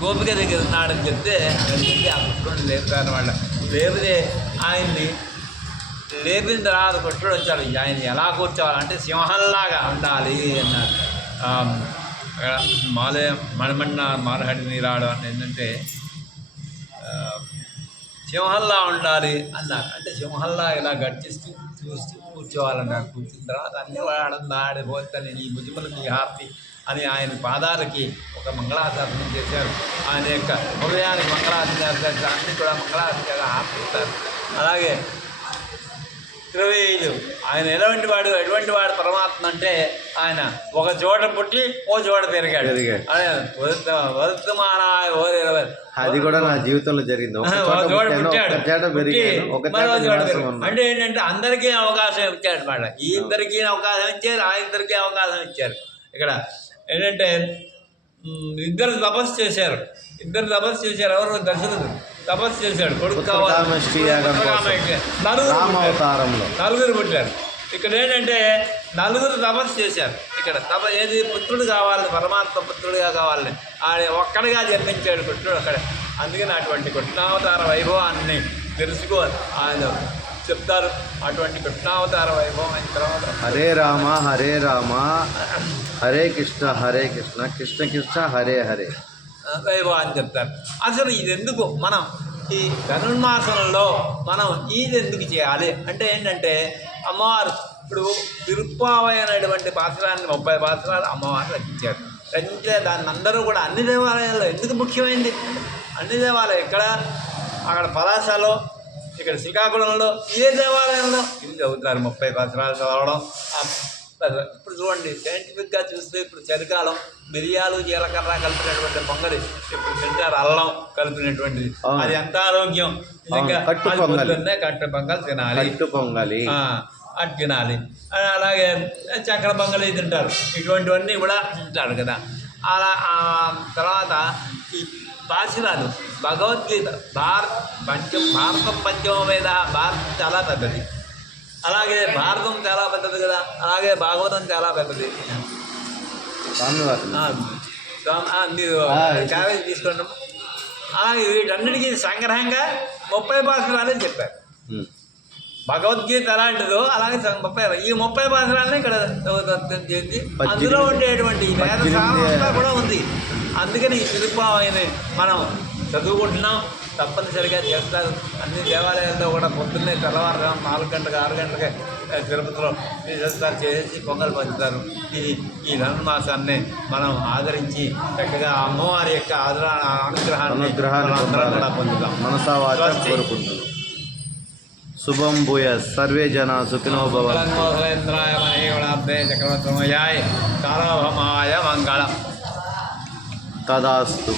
గోపిక దగ్గర ఉన్నాడని చెప్తే వెళ్ళి ఆ కృష్ణుడిని లేపుతారు వాళ్ళ. లేపితే ఆయన్ని లేపిన తర్వాత కృష్ణుడు వచ్చాడు ఆయన ఎలా కూర్చోవాలంటే సింహంలాగా ఉండాలి అన్నారు అక్కడ మాలే మణమన్న మారహడి నీరాడు అని ఏంటంటే సింహంలా ఉండాలి అన్నారు అంటే సింహంలా ఇలా గర్జిస్తూ చూస్తూ కూర్చోవాలన్నారు కూర్చున్న తర్వాత అన్ని వాడందా ఆడిపోతాను నీ భుజములు నీ హారతి అని ఆయన పాదాలకి ఒక మంగళాశాసనం చేశారు. ఆయన యొక్క హృదయానికి మంగళాశాసనం అన్ని కూడా మంగళాశాసనంగా హారతిస్తారు అలాగే ఐదు ఆయన ఎలాంటి వాడు ఎటువంటి వాడు పరమాత్మ అంటే ఆయన ఒక చోట పుట్టి ఓ చోట పెరిగాడు. అది కూడా నా జీవితంలో జరిగింది. అంటే ఏంటంటే అందరికీ అవకాశం ఇచ్చాడు అనమాట ఈ ఇద్దరికి అవకాశం ఇచ్చారు ఆ ఇద్దరికి అవకాశం ఇచ్చారు. ఇక్కడ ఏంటంటే ఇద్దరు తపస్సు చేశారు. ఇద్దరు తపస్సు చేశారు. ఎవరు దశరథుడు తపస్సు చేశాడు. కొడుకు కావాలి. నలుగురు పుట్టారు. రామావతారంలో నలుగురు పుట్టారు. ఇక్కడ ఏంటంటే నలుగురు తపస్సు చేశారు. ఇక్కడ తప ఏది పుత్రుడు కావాలని పరమాత్మ పుత్రుడిగా కావాలని ఆయన ఒక్కడిగా జన్మించాడు కృష్ణుడు అక్కడ. అందుకని అటువంటి కృష్ణావతార వైభవాన్ని తెలుసుకోవాలి. ఆయన చెప్తారు. అటువంటి కృష్ణావతార వైభవం అయిన తర్వాత హరే రామ హరే రామ హరే కృష్ణ హరే కృష్ణ కృష్ణ కృష్ణ హరే హరే. వైభవాన్ని చెప్తారు. అసలు ఇది ఎందుకు మనం ఈ ధనుర్మాసంలో మనం ఇది ఎందుకు చేయాలి? అంటే ఏంటంటే అమ్మవారు ఇప్పుడు తిరుప్పావై అనేటువంటి పాత్రాన్ని ముప్పై పాత్రాలు అమ్మవారు రచించారు. రచించే దాన్ని అందరూ కూడా అన్ని దేవాలయాల్లో ఎందుకు ముఖ్యమైనది అన్ని దేవాలయం ఇక్కడ అక్కడ పలాసలో ఇక్కడ శ్రీకాకుళంలో ఏ దేవాలయంలో? ఇది చదువుతారు ముప్పై పాత్రాలు చదవడం. ఇప్పుడు చూడండి సైంటిఫిక్గా చూస్తే ఇప్పుడు చలికాలం మిరియాలు జీలకర్ర కలిపినటువంటి పొంగలి ఇప్పుడు తింటారు అల్లం కలిపినటువంటిది. అవును. అది ఎంత ఆరోగ్యం? కట్టు పొంగలి. తినాలి. కట్టు పొంగలి. అది తినాలి. అలాగే చక్కెర పొంగలి తింటారు. ఇటువంటివన్నీ కూడా తింటారు కదా. అలా తర్వాత భాషరాలు భగవద్గీత. భారత్ పంచం భారతం పంచమ వేద భారతం చాలా పెద్దది. అలాగే భారతం చాలా పెద్దది కదా. అలాగే భాగవతం చాలా పెద్దది. మీరు క్యారేజ్ తీసుకోండి. అలాగే వీటన్నిటికీ సంగ్రహంగా ముప్పై భాషరాలని చెప్పారు. భగవద్గీత ఎలాంటిదో అలాగే ముప్పై ఈ ముప్పై భాషలన్నీ ఇక్కడ చేసి అందులో ఉండేటువంటి వేద అంతా కూడా ఉంది. అందుకని ఈ తిరుపావని మనం చదువుకుంటున్నాం. తప్పనిసరిగా చేస్తారు. అన్ని దేవాలయాల్లో కూడా పొద్దున్నే తెల్లవారుజాము నాలుగు గంటలకు ఆరు గంటలకే తిరుపతిలో చేస్తారు చేసి పొంగల్ పంచుతారు. ఇది ఈ ధనుర్మాసాన్ని మనం ఆదరించి చక్కగా అమ్మవారి యొక్క ఆదర అనుగ్రహాన్ని కూడా పొందుతాం. మనసా. కోరుకుంటున్నాను శుభం భూయ సర్వే జన సుఖినో భవ. మంగళంగోధరేంద్రాయ మహేవళాబ్దే చక్రవర్తమయాయ మంగళం. తదాస్తు.